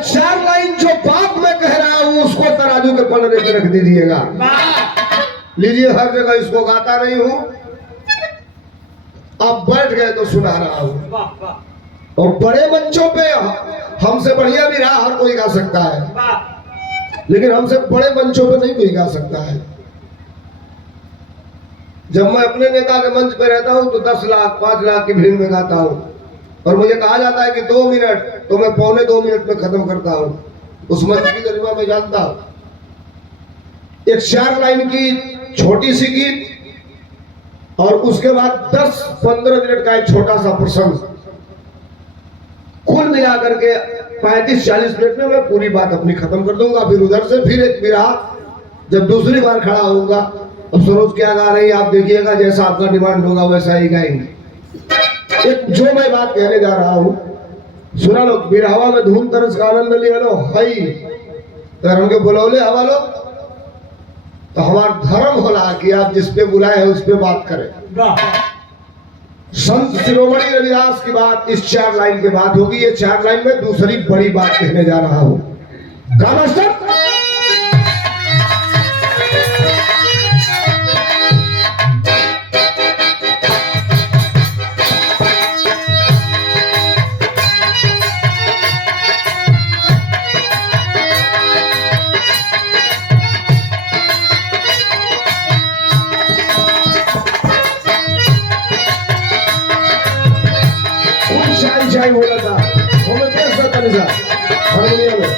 और 4 लाइन जो बात मैं कह रहा हूं उसको तराजू के पलड़े पे रख दीजिएगा। लीजिए, हर जगह इसको गाता नहीं हूं, अब बैठ गए तो सुना रहा हूं। और बड़े मंचों पे हमसे बढ़िया भी रहा हर कोई गा सकता है, लेकिन हमसे बड़े मंचों पे नहीं कोई गा सकता है। जब मैं अपने नेता के मंच पे रहता हूं तो 10 लाख 5 लाख की भीड़ में गाता हूं, और मुझे कहा जाता है कि 2 मिनट, तो मैं 2.25 मिनट में खत्म करता हूं। उस मंच की गरिमा मैं जानता हूं। एक 4 लाइन की छोटी सी गीत और उसके बाद 10-15 मिनट का एक छोटा सा प्रसंग, कुल मिला करके 35-40 मिनट में मैं पूरी बात अपनी खत्म कर दूंगा। फिर उधर से फिर एक बिरहा, जब दूसरी बार खड़ा होऊंगा, अब सरोज क्या गा रही है आप देखिएगा, जैसा आपका डिमांड होगा वैसा ही गाएंगे। एक जो मैं बात कहने जा रहा हूं सुना लो। बिरहावा में धूम तरस का आनंद लिया लो हई, तो हमके बुलौले हवा लो, तो हमारा धर्म होला कि आप जिस पे बुलाए हैं उस पे बात करें। संत शिरोमणि रविदास की बात इस 4 लाइन के बाद होगी। ये 4 लाइन में दूसरी बड़ी बात कहने जा रहा हूं। का मास्टर चाय बोला था हमें कैसा कलिजा हारमोनियम में।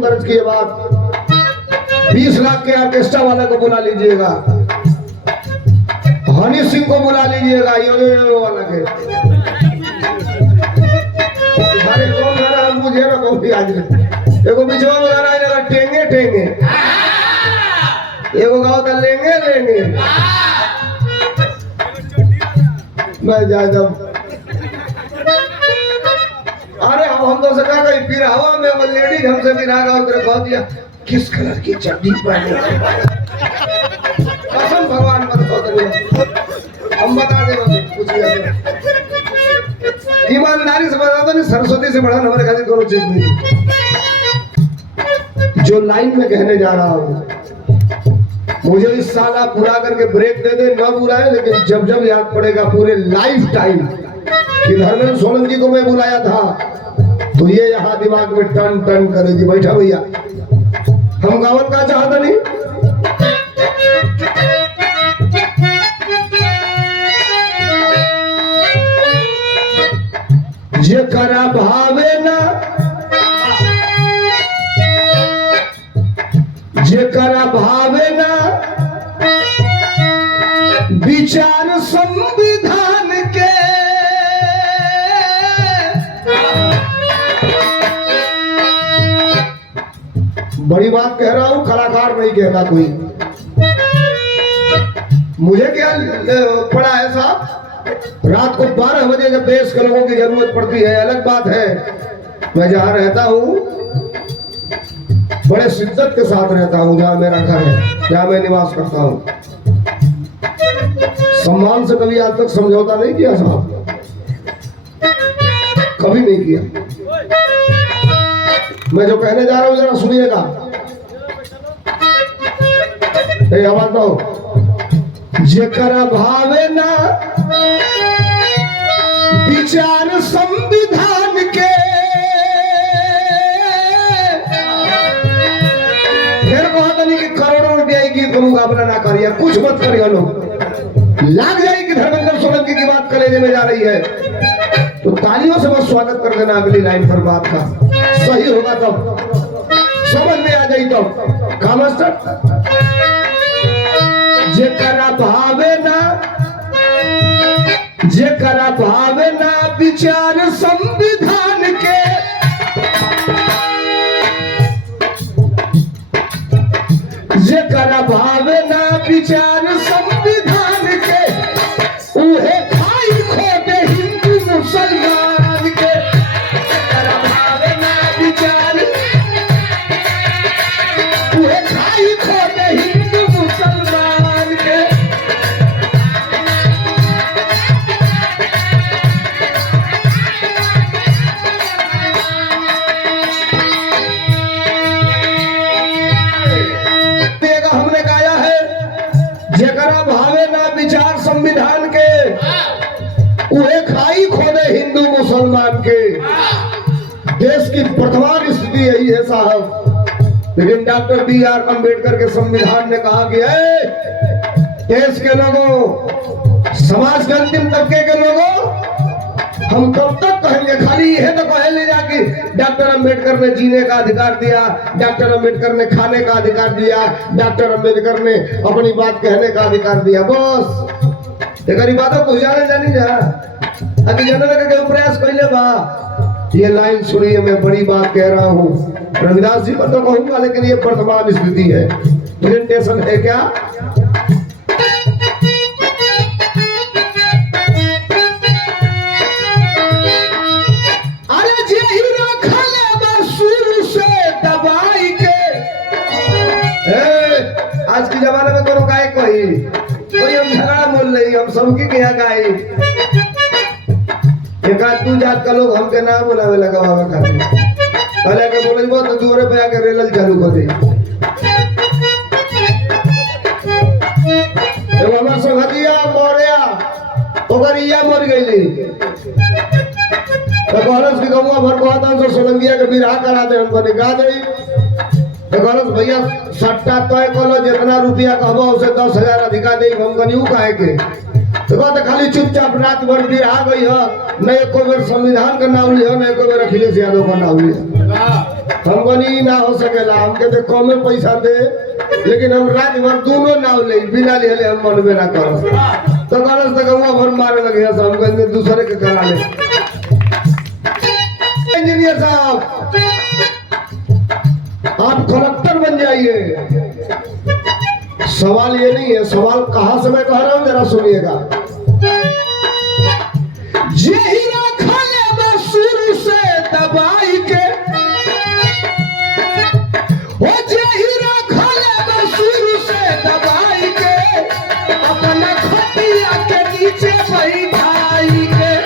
दर्ज की बात 20 लाख के ऑर्केस्ट्रा वाले को बुला लीजिएगा, हनी सिंह को बुला लीजिएगा, यो वाला के मुझे ना कहूँ आज एगो बिचवा में गाना है टेंगे टेंगे, एगो गाओ था लेंगे लेंगे। मैं जा जब अरे हम तो सका गई फिर हवा में वो लेडीज हमसे बिना गाओ तेरे कह दिया किस कलर की चड्डी पहने, कसम भगवान बताओ हम बता दे पूछिए ईमानदारी से बता दो, नहीं सरस्वती से बड़ा हमारे खातिर कोनो चीज नहीं। जो लाइन में कहने जा रहा हूं, मुझे इस साल आप बुला करके ब्रेक दे दे न बुलाए, लेकिन जब जब याद पड़ेगा पूरे लाइफ टाइम कि धर्मेंद्र सोलंकी को मैं बुलाया था, तो ये यहाँ दिमाग में टन टन करेगी। बैठा भैया, हम गावन का चाहता नहीं, जे करा भावे ना, जे करा भावे ना विचार संविधान के, बड़ी बात कह रहा हूं, कलाकार नहीं कहता कोई। मुझे क्या पड़ा है साहब, रात को 12 बजे जब देश के लोगों की जरूरत पड़ती है अलग बात है। मैं जहां रहता हूं बड़े शिद्दत के साथ रहता हूं, जहां मेरा घर है, जहां मैं निवास करता हूं। सम्मान से कभी आज तक समझौता नहीं किया साहब, कभी नहीं किया। मैं जो कहने जा रहा हूं जरा सुनिएगा। आवाज दो। जेकरा भावे ना विचार संविधान के, फिर कहता नहीं कि करोड़ों रुपया की मुकाबला ना करिए, कुछ मत करिए लोग, लाग जाएगी धर्मेंद्र सोलंकी की बात कलेजे में जा रही है, तो तालियों से बस स्वागत कर देना अगली लाइन पर बात का। सही होगा तब समझ में आ जाए। तो का मास्टर जेकरा भावे ना, जेकरा भावे ना विचार संविधान के, जेकरा भावे ना विचार संविधान के, उहे खाई खोटे हिंदू मुसलमान के। जेकरा भावे ना विचार, उहे लेकिन डॉक्टर बी आर अम्बेडकर के संविधान ने कहा कि देश के लोगों, समाज के अंतिम तबके के लोगों, हम कब तक कहेंगे? खाली यह तो कहे ले जाके डॉक्टर अम्बेडकर ने जीने का अधिकार दिया, डॉक्टर अम्बेडकर ने खाने का अधिकार दिया, डॉक्टर अम्बेडकर ने अपनी बात कहने का अधिकार दिया। बस एक बातों को जाने जानी जा अभी जानने का प्रयास कैले बा। ये लाइन सुनिए, मैं बड़ी बात कह रहा हूँ, रविदास जी पर तो कहूंगा, लेकिन ये वर्तमान स्थिति है, प्रेजेंटेशन है क्या? आज के जमाने में कोनो गाय कोई हम झगड़ा बोल रही, हम सबकी क्या गाय एक तू जात का लोग हमके ना बुलावे लगा बाबा खाली पहले के बोले बहुत दूर पे आके रेलल चालू कर दे। जब हमार संगतिया मोरिया ओकर इया मर गईली तो कहलस कि गौवा भर को आता तो सोलंगिया के बिरहा करा दे, हमको निकाह दे। तो कहलस भैया सट्टा तय कलो, जितना रुपया कहबो उसे 10,000 अधिका दे, हम कनिऊ काहे के। तो बात खाली चुपचाप रात भर बिरहा गई है, न एको बेर संविधान का नाम लिया, न एको बेर अखिलेश यादव का नाम लिया। हम कनी ना हो सकेला, हमके तो कमे पैसा दे, लेकिन हम रात भर दोनों नाम ले, बिना लिहले हम मनबे ना करो। तो कहलस तो गौवा भर मारे लगे, हम कहते दूसरे के करा ले। इंजीनियर साहब आप कलेक्टर बन जाइए। सवाल ये नहीं है, सवाल कहां से मैं कह रहा हूं जरा सुनिएगा। जेहिरा खाले में शुरू से दबाई के, ओ जेहिरा खाले में शुरू से दबाई के, अपना खटिया के नीचे बैठाई के।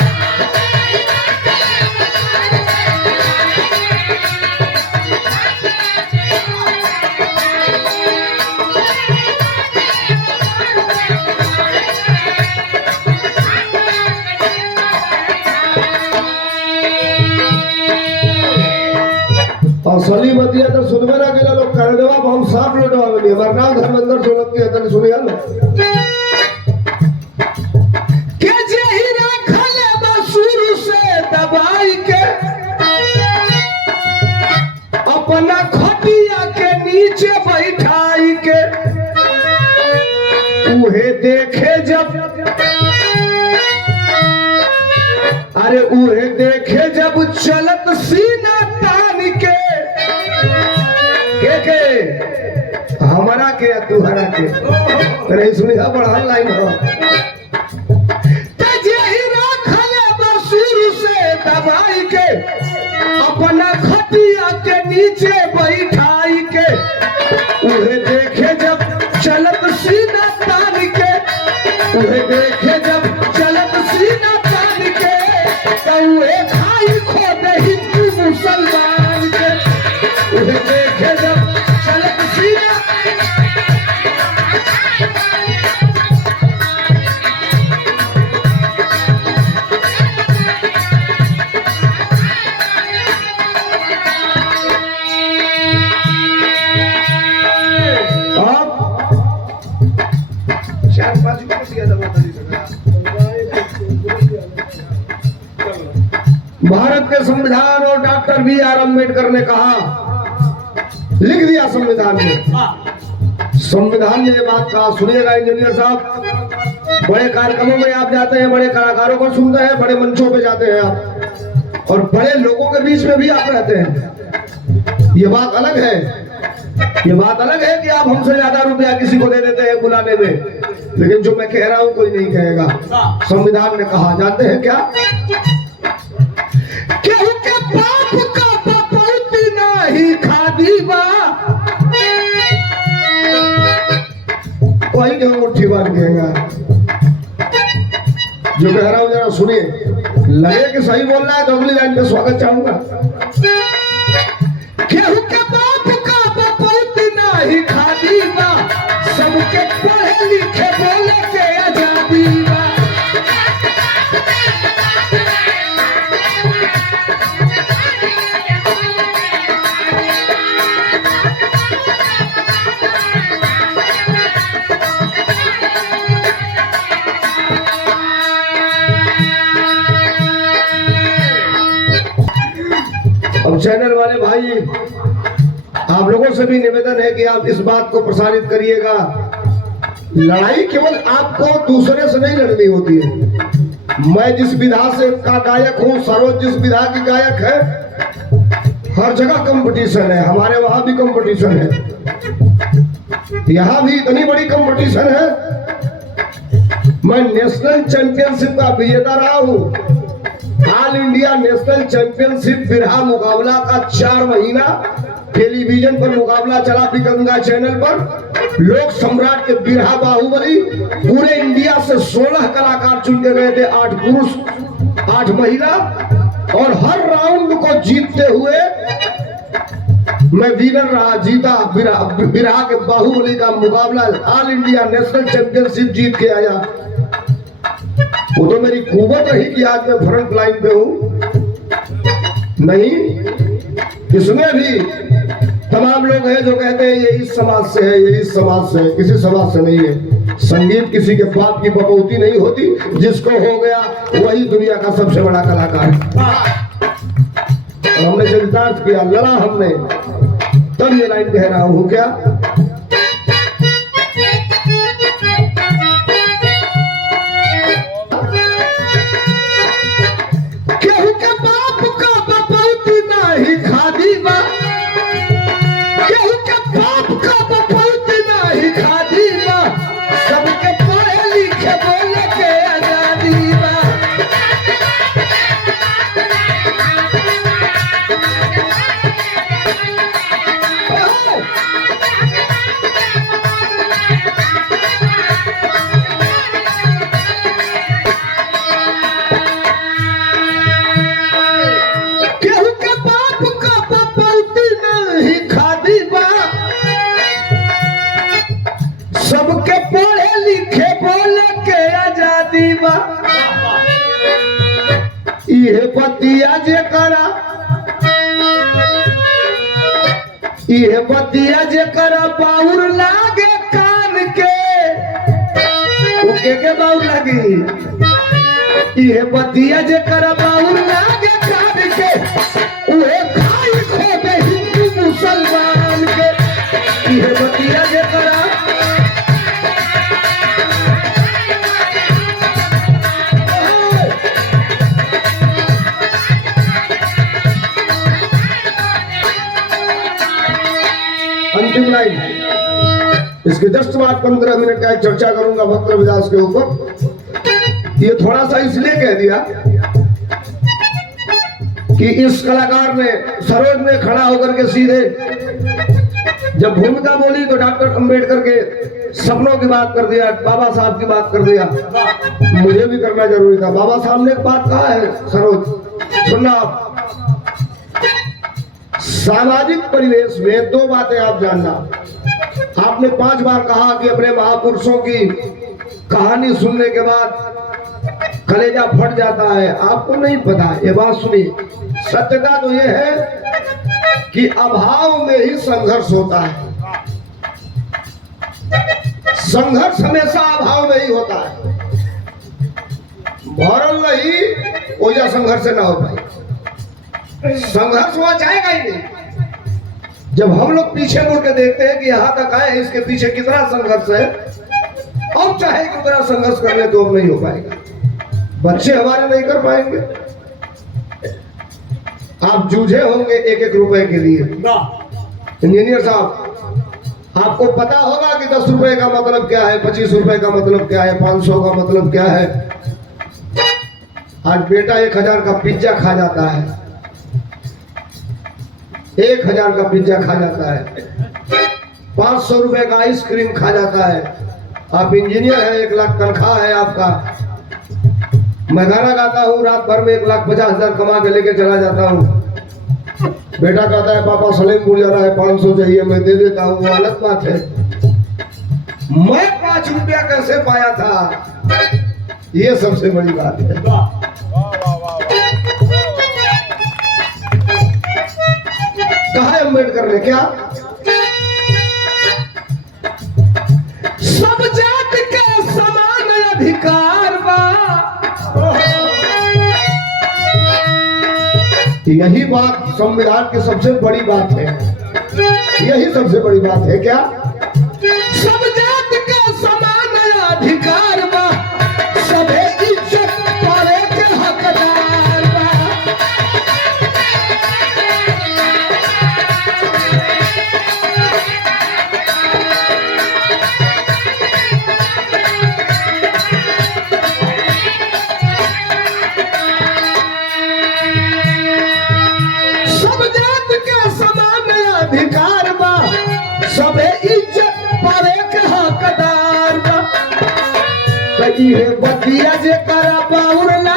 असली बतिया तो सुनबे ना केला लोग कर देवा, हम साफ लौटवावे नहीं। हमार नाम धर्मेंद्र सोलंकी है, तने सुनिया ना के जेहिरा खाले में शुरू से दबाई के, अपना खटिया के नीचे बैठाई के, उहे देखे जब, अरे उहे देखे जब चलत सीना तान के हमारा के तुहरा के। अरे सुनिया बड़ा लाइन हो, तेजेहिरा खाले में शुरू से दबाई के, अपना खटिया के नीचे बैठाई के, उहे देखे जब चलत सीना तान के, उहे देखे जब चलत सीना तान के, तो उहे खाई खोदे हिंदू मुसलमान के, उहे देखे जब चलत सीना। भारत के संविधान और डॉक्टर बी आर अम्बेडकर ने कहा, लिख दिया संविधान में, संविधान ने ये बात कहा। सुनिएगा इंजीनियर साहब, बड़े कार्यक्रमों में आप जाते हैं, बड़े कलाकारों को सुनते हैं, बड़े मंचों पे जाते हैं आप, और बड़े लोगों के बीच में भी आप रहते हैं। ये बात अलग है, ये बात अलग है कि आप हमसे ज्यादा रुपया किसी को दे देते हैं बुलाने में, लेकिन जो मैं कह रहा हूं कोई नहीं कहेगा। संविधान ने कहा, जानते हैं क्या? केहू के बाप का पपौती नहीं खादी बा, वही केहू मुट्ठी बांध कहेगा। जो कह रहा हूं जरा सुनिए, लगे कि सही बोल रहा है तो अगली लाइन पे स्वागत चाहूंगा। केहू के बाप का पपौती नहीं खादी बा, सबके पढ़े लिखे बोले के आजादी बा। भाई, आप लोगों से भी निवेदन है कि आप इस बात को प्रसारित करिएगा, लड़ाई केवल आपको दूसरे से नहीं लड़नी होती है। मैं जिस विधा से का गायक हूँ, सरोज जिस विधा की गायक है, हर जगह कंपटीशन है, हमारे वहां भी कंपटीशन है, यहाँ भी इतनी बड़ी कंपटीशन है। मैं नेशनल चैंपियनशिप का विजेता रहा हूँ। ऑल इंडिया नेशनल चैंपियनशिप बिरहा मुकाबला का 4 महीना टेलीविजन पर मुकाबला चला, पिकंगा चैनल पर। लोक सम्राट के बिरहा बाहुबली, पूरे इंडिया से 16 कलाकार चुन के गए थे, 8 पुरुष 8 महिला, और हर राउंड को जीतते हुए मैं विनर रहा, जीता। बिरहा के बाहुबली का मुकाबला ऑल इंडिया नेशनल चैंपियनशिप जीत के आया। वो तो मेरी कुवत रही कि आज मैं फ्रंट लाइन पे हूं। नहीं, इसमें भी तमाम लोग हैं जो कहते हैं ये इस समाज से है, ये इस समाज से है। किसी समाज से नहीं है। संगीत किसी के बाप की बपौती नहीं होती, जिसको हो गया वही दुनिया का सबसे बड़ा कलाकार है। और हमने चरितार्थ किया, लड़ा हमने, तब ये लाइन कह रहा हूं। क्या केहू के बाप का बपौती नहीं खादी बा, केहू के बाप का बपौती नहीं खादी बा, सबके पढ़े लिखे बोले के आजादी बा। सबके पढ़े लिखे बोले के आजादी बा। ये बतिया जे करा, ये बतिया जे करा बाउर लागे कान के, के बाउर लगी। ये बतिया जे करा बाउर लागे कान के, उहे खाई खोदे हिंदू मुसलमान के। ये बतिया जे करा अंतिम लाइन, इसके जस्ट बाद 15 मिनट का एक चर्चा करूंगा भक्त रविदास के ऊपर। ये थोड़ा सा इसलिए कह दिया कि इस कलाकार ने, सरोज ने खड़ा होकर के सीधे जब भूमिका बोली तो डॉक्टर अंबेडकर के सपनों की बात कर दिया, बाबा साहब की बात कर दिया। मुझे भी करना जरूरी था। बाबा साहब ने एक बात कहा है, सरोज सुनना, सामाजिक परिवेश में 2 बातें आप जानना। आपने 5 बार कहा कि अपने महापुरुषों की कहानी सुनने के बाद कलेजा फट जाता है। आपको नहीं पता, ये बात सुनिए। सत्यता तो ये है कि अभाव में ही संघर्ष होता है। संघर्ष हमेशा अभाव में ही होता है। भरल नहीं ओजा संघर्ष ना हो पाए, संघर्ष हुआ जाएगा ही नहीं। जब हम लोग पीछे मुड़ के देखते हैं कि यहाँ तक आए, इसके पीछे कितना संघर्ष है, अब चाहे कितना संघर्ष कर ले तो अब नहीं हो पाएगा। बच्चे हमारे नहीं कर पाएंगे। आप जूझे होंगे 1-1 रुपए के लिए। इंजीनियर साहब, आपको पता होगा कि 10 रुपए का मतलब क्या है, 25 रुपए का मतलब क्या है, 500 का मतलब क्या है। आज बेटा 1000 का पिज्जा खा जाता है, 1000 का पिज्जा खा जाता है, 500 रुपए का आइसक्रीम खा जाता है। आप इंजीनियर हैं, 1 लाख तनख्वाह है आपका। मैं गाना गाता हूँ, रात भर में 1,50,000 कमा के लेके चला जाता हूँ। बेटा कहता है पापा सलेमपुर जाना है, 500 चाहिए, मैं दे देता हूँ। वो अलग बात है। मैं 5 रुपया कैसे पाया था, ये सबसे बड़ी बात है। कहा है अम्बेडकर ने, क्या सब जात के समान अधिकार बा। यही बात संविधान की सबसे बड़ी बात है, यही सबसे बड़ी बात है। क्या? सब जात का समान अधिकार बा, सबे इज्जत पावे के हकदार बा। सब जात का समान अधिकार बा, सबे इज्जत पावे के हकदार बा। कही है बतिया जे करा पाउर ना